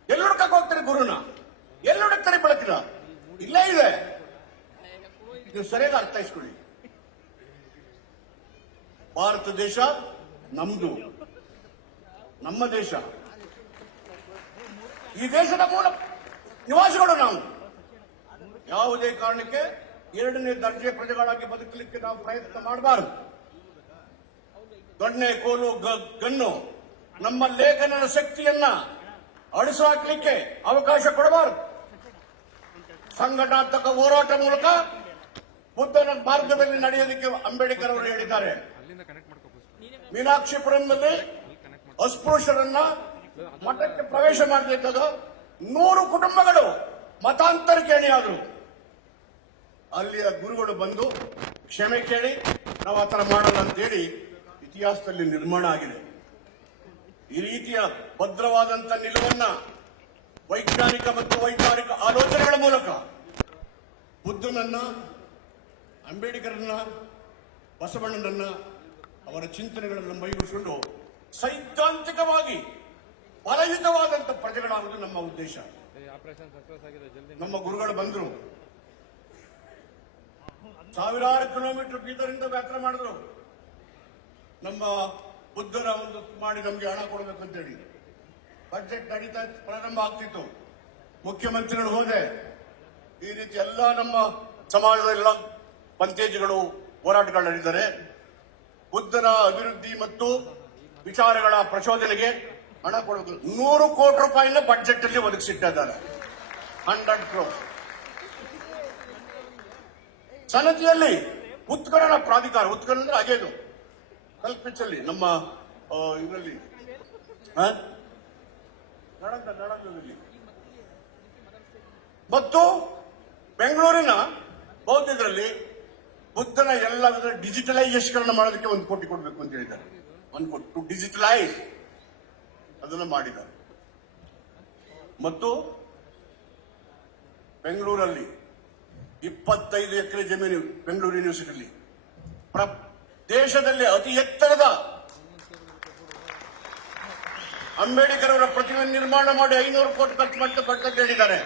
ಎಲ್ಲಿ ಹುಡುಕಕ್ಕೆ ಹೋಗ್ತೀರಿ ಗುರುನ? ಎಲ್ಲಿ ಹುಡುಕ್ತಾರೆ ಬೆಳಕಿನ? ಇಲ್ಲೇ ಇದೆ. ನೀವು ಸರಿಯಾಗಿ ಅರ್ಥೈಸ್ಕೊಳ್ಳಿ. ಭಾರತ ದೇಶ ನಮ್ದು. ನಮ್ಮ ದೇಶ. ಈ ದೇಶದ ಮೂಲ ನಿವಾಸಿಗಳು ನಾವು. ಯಾವುದೇ ಕಾರಣಕ್ಕೆ ಎರಡನೇ ದರ್ಜೆ ಪ್ರಜೆಗಳಾಗಿ ಬದುಕಲಿಕ್ಕೆ ನಾವು ಪ್ರಯತ್ನ ಮಾಡಬಾರದು. ದೊಣ್ಣೆ, ಕೋಲು ಗನ್ನು ನಮ್ಮ ಲೇಖನದ ಶಕ್ತಿಯನ್ನ ಅಳಿಸು ಹಾಕ್ಲಿಕ್ಕೆ ಅವಕಾಶ ಕೊಡಬಾರದು. ಸಂಘಟನಾತ್ಮಕ ಹೋರಾಟ ಮೂಲಕ ಬುದ್ಧನ ಮಾರ್ಗದಲ್ಲಿ ನಡೆಯೋದಕ್ಕೆ ಅಂಬೇಡ್ಕರ್ ಅವರು ಹೇಳಿದ್ದಾರೆ. ಮೀನಾಕ್ಷಿಪುರಂನಲ್ಲಿ ಅಸ್ಪೃಶ್ಯರನ್ನ ಮಠಕ್ಕೆ ಪ್ರವೇಶ ಮಾಡಬೇಕಾದ ನೂರು ಕುಟುಂಬಗಳು ಮತಾಂತರಕ್ಕೆ ಎಣೆಯಾದರು. ಅಲ್ಲಿಯ ಗುರುಗಳು ಬಂದು ಕ್ಷಮೆ ಕೇಳಿ ನಾವು ಆ ಥರ ಮಾಡಲ್ಲ ಅಂತೇಳಿ ಇತಿಹಾಸದಲ್ಲಿ ನಿರ್ಮಾಣ ಆಗಿದೆ. ಈ ರೀತಿಯ ಭದ್ರವಾದಂತ ನಿಲುವನ್ನ ವೈಜ್ಞಾನಿಕ ಮತ್ತು ವೈಚಾರಿಕ ಆಲೋಚನೆಗಳ ಮೂಲಕ ಬುದ್ಧನನ್ನ ಅಂಬೇಡ್ಕರ್ನ ಬಸವಣ್ಣನನ್ನ ಅವರ ಚಿಂತನೆಗಳನ್ನು ಮೈಗೂಡಿಸಿಕೊಂಡು ಸೈದ್ಧಾಂತಿಕವಾಗಿ ಫಲಯುತವಾದಂತ ಪ್ರಜೆಗಳಾಗುವುದು ನಮ್ಮ ಉದ್ದೇಶ. ನಮ್ಮ ಗುರುಗಳು ಬಂದರು. ಸಾವಿರಾರು ಕಿಲೋಮೀಟರ್ ಬೀದರಿಂದ ಯಾತ್ರೆ ಮಾಡಿದ್ರು ನಮ್ಮ ಬುದ್ಧರ ಒಂದು ಮಾಡಿ ನಮ್ಗೆ ಹಣ ಕೊಡಬೇಕು ಅಂತೇಳಿ ಬಜೆಟ್ ನಡೀತಾ ಪ್ರಾರಂಭ ಆಗ್ತಿತ್ತು. ಮುಖ್ಯಮಂತ್ರಿಗಳು ಹೋದೆ. ಈ ರೀತಿ ಎಲ್ಲ ನಮ್ಮ ಸಮಾಜದ ಎಲ್ಲ ಪಂಚೇಜಿಗಳು ಹೋರಾಟಗಳು ನಡೆದಿದ್ದಾರೆ. ಬುದ್ಧನ ಅಭಿವೃದ್ಧಿ ಮತ್ತು ವಿಚಾರಗಳ ಪ್ರಚೋದನೆಗೆ ಹಣ ಕೊಡಬೇಕು. ನೂರು ಕೋಟಿ ರೂಪಾಯಿನ ಬಜೆಟ್ ಅಲ್ಲಿ ಒದಗಿಸಿಟ್ಟಿದ್ದಾರೆ. ಹಂಡ್ರೆಡ್ ಕ್ರೋಸ್ ಸನತಿಯಲ್ಲಿ ಉತ್ಕರಣ ಪ್ರಾಧಿಕಾರ ಉತ್ಕರಣ ಅಂದ್ರೆ ಅಗೇನು ಕಲ್ಪಿಸಲ್ಲಿ ನಮ್ಮ ಇದರಲ್ಲಿ. ಮತ್ತು ಬೆಂಗಳೂರಿನ ಬೌದ್ಧದಲ್ಲಿ ಬುದ್ಧನ ಎಲ್ಲ ವಿಧ ಡಿಜಿಟಲೈಸೇಷನ್ ಮಾಡೋದಕ್ಕೆ ಒಂದು ಕೋಟಿ ಕೊಡಬೇಕು ಅಂತ ಹೇಳಿದ್ದಾರೆ. ಒಂದು ಕೋಟಿ ಟು ಡಿಜಿಟಲೈಸ್ ಅದನ್ನು ಮಾಡಿದ್ದಾರೆ. ಮತ್ತು ಬೆಂಗಳೂರಲ್ಲಿ ಇಪ್ಪತ್ತೈದು ಎಕರೆ ಜಮೀನು ಬೆಂಗಳೂರು ಯೂನಿವರ್ಸಿಟಿಯಲ್ಲಿ. ಪ್ರ ದೇಶದಲ್ಲಿ ಅತಿ ಎತ್ತರದ ಅಂಬೇಡ್ಕರ್ ಅವರ ಪ್ರತಿಮೆ ನಿರ್ಮಾಣ ಮಾಡಿ ಐನೂರು ಕೋಟಿ ಖರ್ಚು ಮಾಡಿ ಕೊಡ್ತಂತ ಹೇಳಿದ್ದಾರೆ.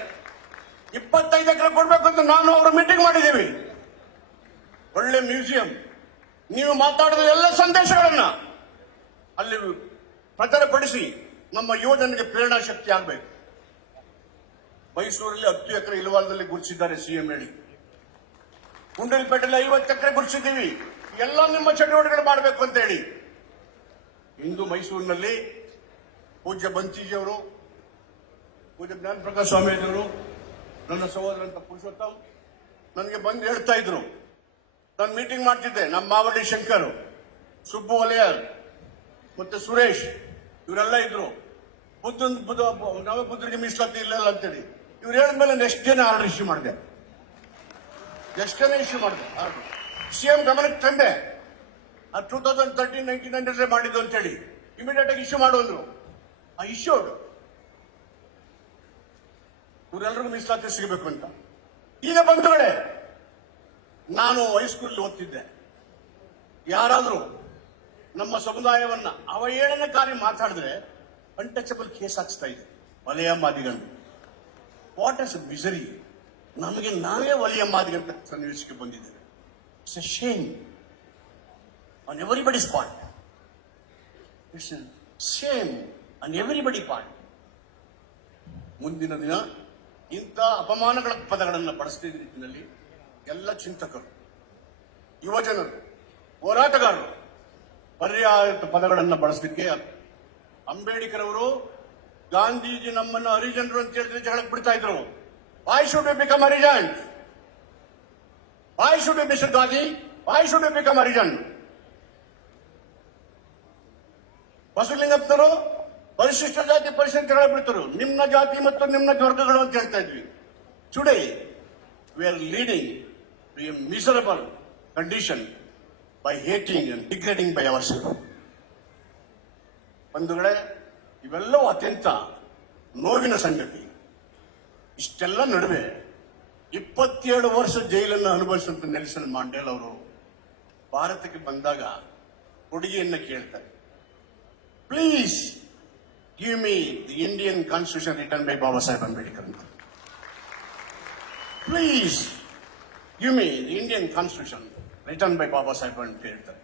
ಇಪ್ಪತ್ತೈದು ಎಕರೆ ಕೊಡಬೇಕು ಅಂತ ನಾನು ಅವರು ಮೀಟಿಂಗ್ ಮಾಡಿದ್ದೀವಿ. ಒಳ್ಳೆ ಮ್ಯೂಸಿಯಂ ನೀವು ಮಾತಾಡಿದ ಎಲ್ಲ ಸಂದೇಶಗಳನ್ನ ಅಲ್ಲಿ ಪ್ರಚಾರಪಡಿಸಿ ನಮ್ಮ ಯುವಜನಿಗೆ ಪ್ರೇರಣಾ ಶಕ್ತಿ ಆಗಬೇಕು. ಮೈಸೂರಲ್ಲಿ ಹತ್ತು ಎಕರೆ ಇಲವಾಲದಲ್ಲಿ ಗುರುತಿಸಿದ್ದಾರೆ ಸಿಎಂ ಹೇಳಿ. ಗುಂಡಲ್ಪೇಟೆಯಲ್ಲಿ ಐವತ್ತು ಎಕರೆ ಗುರುಸಿದ್ದೀವಿ ಎಲ್ಲ ನಿಮ್ಮ ಚಟುವಟಿಕೆಗಳು ಮಾಡಬೇಕು ಅಂತ ಹೇಳಿ ಇಂದು ಮೈಸೂರಿನಲ್ಲಿ ಪೂಜ್ಯ ಬಂಚೀಜಿಯವರು ಪೂಜ್ಯ ಜ್ಞಾನ ಪ್ರಕಾಶ್ ಸ್ವಾಮಿಯವರು ನನ್ನ ಸಹೋದರಂತ ಪುರುಷೋತ್ತಮ್ ನನಗೆ ಬಂದು ಹೇಳ್ತಾ ಇದ್ರು. ನಾನು ಮೀಟಿಂಗ್ ಮಾಡ್ತಿದ್ದೆ. ನಮ್ಮ ಮಾವಳ್ಳಿ ಶಂಕರ್, ಸುಬ್ಬು ವಲಯರ್ ಮತ್ತೆ ಸುರೇಶ್, ಇವರೆಲ್ಲ ಇದ್ರು. ಬುದ್ಧ ನವ ಬುದ್ಧರಿಗೆ ಮೀಸಲಾತಿ ಇಲ್ಲ ಅಂತೇಳಿ. ಇವ್ರು ಹೇಳಿದ್ಮೇಲೆ ನೆಕ್ಸ್ಟ್ ದಿನ ಆರ್ಡರ್ ಇಶ್ಯೂ ಮಾಡಿದೆ. ಡೇನೆ ಇಶ್ಯೂ ಮಾಡಿದೆ? ಸಿಎಂ ಗಮನಕ್ಕೆ ತಂದೆ, ಆ two thousand thirteen nineteen hundred ಮಾಡಿದ್ದು ಅಂತೇಳಿ ಇಮಿಡಿಯೇಟ್ ಆಗಿ ಇಶ್ಯೂ ಮಾಡೋದು ಆ ಇಶ್ಯೂ ಇವರೆಲ್ಲರಿಗೂ ಮೀಸಲಾತಿ ಸಿಗಬೇಕು ಅಂತ. ಈಗ ಬಂಧುಗಳೇ, ನಾನು ಹೈಸ್ಕೂಲ್ ಓದ್ತಿದ್ದೆ. ಯಾರಾದರೂ ನಮ್ಮ ಸಮುದಾಯವನ್ನ ಅವಹೇಳನಕಾರಿ ಮಾತಾಡಿದ್ರೆ ಅನ್ಟಚಬಲ್ ಕೇಸ್ ಹಾಕ್ಸ್ತಾ ಇದೆ. ವಲಯ ಮಾದಿಗಂಡು. ವಾಟ್ ಇಸ್ ಮಿಸರಿ ನಮಗೆ ನಾವೇ ಒಲಿಯ ಮಾದಿಗಂತ ಸನ್ನಿವೇಶಕ್ಕೆ ಬಂದಿದ್ದೇವೆ. It's a shame on everybody part it's shame on everybody part ಮುಂದಿನ ದಿನ ಇಂಥ ಅಪಮಾನಗಳ ಪದಗಳನ್ನು ಬಳಸ್ತಿದ್ದ ನಿಟ್ಟಿನಲ್ಲಿ ಎಲ್ಲ ಚಿಂತಕರು, ಯುವಜನರು, ಹೋರಾಟಗಾರರು ಪರ್ಯಾಯ ಪದಗಳನ್ನು ಬಳಸಲಿಕ್ಕೆ ಅಂಬೇಡ್ಕರ್ ಅವರು ಗಾಂಧೀಜಿ ನಮ್ಮನ್ನು ಹರಿಜನರು ಅಂತ ಹೇಳಿದ್ರೆ ಜಗಳಕ್ಕೆ ಬಿಡ್ತಾ ಇದ್ರು. Why should should we, Mr. Should Why should we should a Harijan ಬಸವಲಿಂಗಪ್ಪನವರು ಪರಿಶಿಷ್ಟ ಜಾತಿ ಪರಿಸ್ಥಿತಿಗಳ ಬಿಡ್ತರು ನಿಮ್ನ ಜಾತಿ ಮತ್ತು ನಿಮ್ಮ ವರ್ಗಗಳು ಅಂತ ಹೇಳ್ತಾ ಇದ್ವಿ. Today we are leading to a miserable condition by hating and degrading by our self ಬಂಧುಗಳೇ ಇವೆಲ್ಲವೂ ಅತ್ಯಂತ ನೋವಿನ ಸಂಗತಿ. ಇಷ್ಟೆಲ್ಲ ನಡುವೆ ಇಪ್ಪತ್ತೇಳು ವರ್ಷ ಜೈಲನ್ನು ಅನುಭವಿಸುವಂತ ನೆಲ್ಸನ್ ಮಾಂಡೇಲ್ ಅವರು ಭಾರತಕ್ಕೆ ಬಂದಾಗ ಕೊಡುಗೆಯನ್ನ ಕೇಳ್ತಾರೆ. Please give me the Indian constitution written by Baba Saheb Ambedkar ಅಂತ. Please give me the Indian constitution written by Baba Saheb ಅಂತ ಹೇಳ್ತಾರೆ.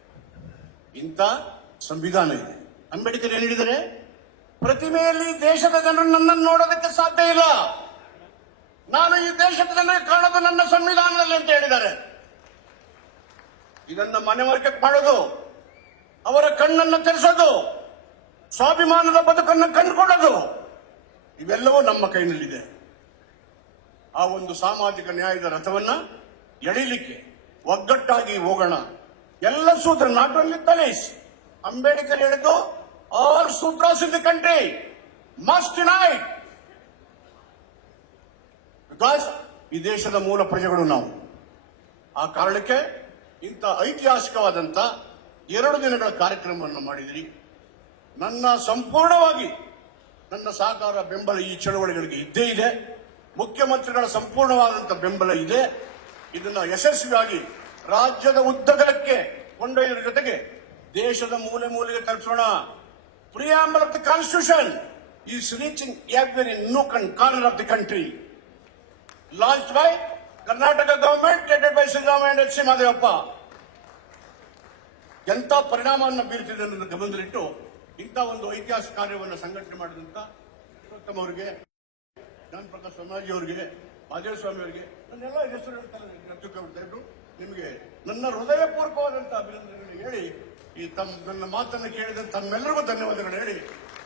ಇಂಥ ಸಂವಿಧಾನ ಇದೆ. ಅಂಬೇಡ್ಕರ್ ಏನ್ ಹೇಳಿದರೆ ಪ್ರತಿಮೆಯಲ್ಲಿ ದೇಶದ ಜನರು ನನ್ನನ್ನು ನೋಡೋದಕ್ಕೆ ಸಾಧ್ಯ ಇಲ್ಲ. ನಾನು ಈ ದೇಶದ ಕಾಣದು ನನ್ನ ಸಂವಿಧಾನದಲ್ಲಿ ಅಂತ ಹೇಳಿದ್ದಾರೆ. ಇದನ್ನ ಮನೆವರ್ಗ ಮಾಡೋದು, ಅವರ ಕಣ್ಣನ್ನು ತೆರೆಸೋದು, ಸ್ವಾಭಿಮಾನದ ಬದುಕನ್ನು ಕಂಡುಕೊಳ್ಳೋದು, ಇವೆಲ್ಲವೂ ನಮ್ಮ ಕೈನಲ್ಲಿದೆ. ಆ ಒಂದು ಸಾಮಾಜಿಕ ನ್ಯಾಯದ ರಥವನ್ನ ಎಳಿಲಿಕ್ಕೆ, ಒಗ್ಗಟ್ಟಾಗಿ ಹೋಗೋಣ. ಎಲ್ಲ ಸೂತ್ರ ನಾಟ್ ಓನ್ಲಿ ದಲಿಸ್ ಅಂಬೇಡ್ಕರ್ ಹೇಳಿದ್ದು all the country must unite. Because ಈ ದೇಶದ ಮೂಲ ಪ್ರಜೆಗಳು ನಾವು. ಆ ಕಾರಣಕ್ಕೆ ಇಂಥ ಐತಿಹಾಸಿಕವಾದಂಥ ಎರಡು ದಿನಗಳ ಕಾರ್ಯಕ್ರಮವನ್ನು ಮಾಡಿದಿರಿ. ನನ್ನ ಸಂಪೂರ್ಣವಾಗಿ ನನ್ನ ಸಹಕಾರ ಬೆಂಬಲ ಈ ಚಳವಳಿಗಳಿಗೆ ಇದ್ದೇ ಇದೆ. ಮುಖ್ಯಮಂತ್ರಿಗಳ ಸಂಪೂರ್ಣವಾದಂಥ ಬೆಂಬಲ ಇದೆ. ಇದನ್ನು ಯಶಸ್ವಿಯಾಗಿ ರಾಜ್ಯದ ಉದ್ದಗಲಕ್ಕೆ ಕೊಂಡೊಯ್ಯೋದ್ರ ಜೊತೆಗೆ ದೇಶದ ಮೂಲೆ ಮೂಲೆಗೆ ತಲುಪಿಸೋಣ. Preamble of the constitution is reaching every nook and corner of the country by Karnataka government, created by Siddhamaya and H. C. Madhavappa. ಎಂಥ ಪರಿಣಾಮವನ್ನು ಬೀರ್ತಿದೆ ಅನ್ನೋದನ್ನು ಗಮನದಲ್ಲಿಟ್ಟು ಇಂಥ ಒಂದು ಐತಿಹಾಸಿಕ ಕಾರ್ಯವನ್ನು ಸಂಘಟನೆ ಮಾಡಿದಂಥ ಉತ್ತಮ ಅವರಿಗೆ ಜ್ಞಾನ ಪ್ರಕಾಶ್ ಸಮಾಜಿ ಅವರಿಗೆ ಮಾದೇವ ಸ್ವಾಮಿ ಅವರಿಗೆ ನನ್ನೆಲ್ಲ ಹೆಸರು ಹೇಳ್ತಾರೆ ನಿಮಗೆ ನನ್ನ ಹೃದಯಪೂರ್ವಕವಾದಂಥ ಅಭಿನಂದನೆಗಳು ಹೇಳಿ ಈ ತಮ್ಮ ನನ್ನ ಮಾತನ್ನು ಕೇಳಿದ ತಮ್ಮೆಲ್ಲರಿಗೂ ಧನ್ಯವಾದಗಳು ಹೇಳಿ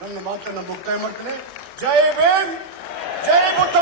ನನ್ನ ಮಾತನ್ನು ಮುಕ್ತಾಯ ಮಾಡ್ತೀನಿ ಜೈ ಭೀಮ್ ಜೈ ಬುದ್ಧ